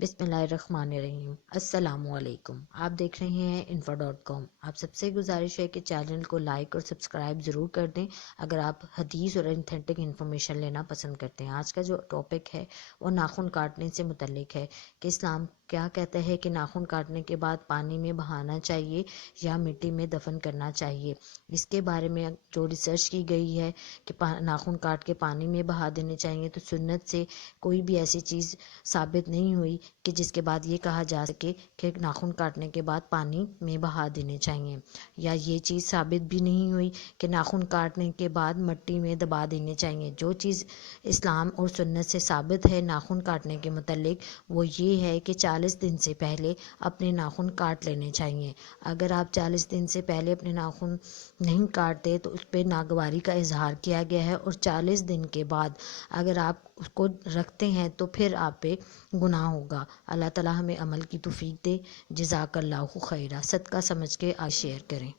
بسم اللہ الرحمن الرحیم۔ السلام علیکم، آپ دیکھ رہے ہیں info.com۔ آپ سب سے گزارش ہے کہ چینل کو لائک اور سبسکرائب ضرور کر دیں اگر آپ حدیث اور انتھینٹک انفارمیشن لینا پسند کرتے ہیں۔ آج کا جو ٹاپک ہے وہ ناخن کاٹنے سے متعلق ہے کہ اسلام کیا کہتا ہے کہ ناخن کاٹنے کے بعد پانی میں بہانا چاہیے یا مٹی میں دفن کرنا چاہیے۔ اس کے بارے میں جو ریسرچ کی گئی ہے کہ ناخن کاٹ کے پانی میں بہا دینے چاہیے، تو سنت سے کوئی بھی ایسی چیز ثابت نہیں ہوئی کہ جس کے بعد یہ کہا جا سکے کہ ناخن کاٹنے کے بعد پانی میں بہا دینے چاہیے، یا یہ چیز ثابت بھی نہیں ہوئی کہ ناخن کاٹنے کے بعد مٹی میں دبا دینے چاہیے۔ جو چیز اسلام اور سنت سے ثابت ہے ناخن کاٹنے کے متعلق وہ یہ ہے کہ 40 دن سے پہلے اپنے ناخن کاٹ لینے چاہیے۔ اگر آپ 40 دن سے پہلے اپنے ناخن نہیں کاٹتے تو اس پہ ناگواری کا اظہار کیا گیا ہے، اور 40 دن کے بعد اگر آپ اس کو رکھتے ہیں تو پھر آپ پہ گناہ ہوگا۔ اللہ تعالیٰ ہمیں عمل کی توفیق دے۔ جزاک اللہ خیرہ۔ صدقہ سمجھ کے شیئر کریں۔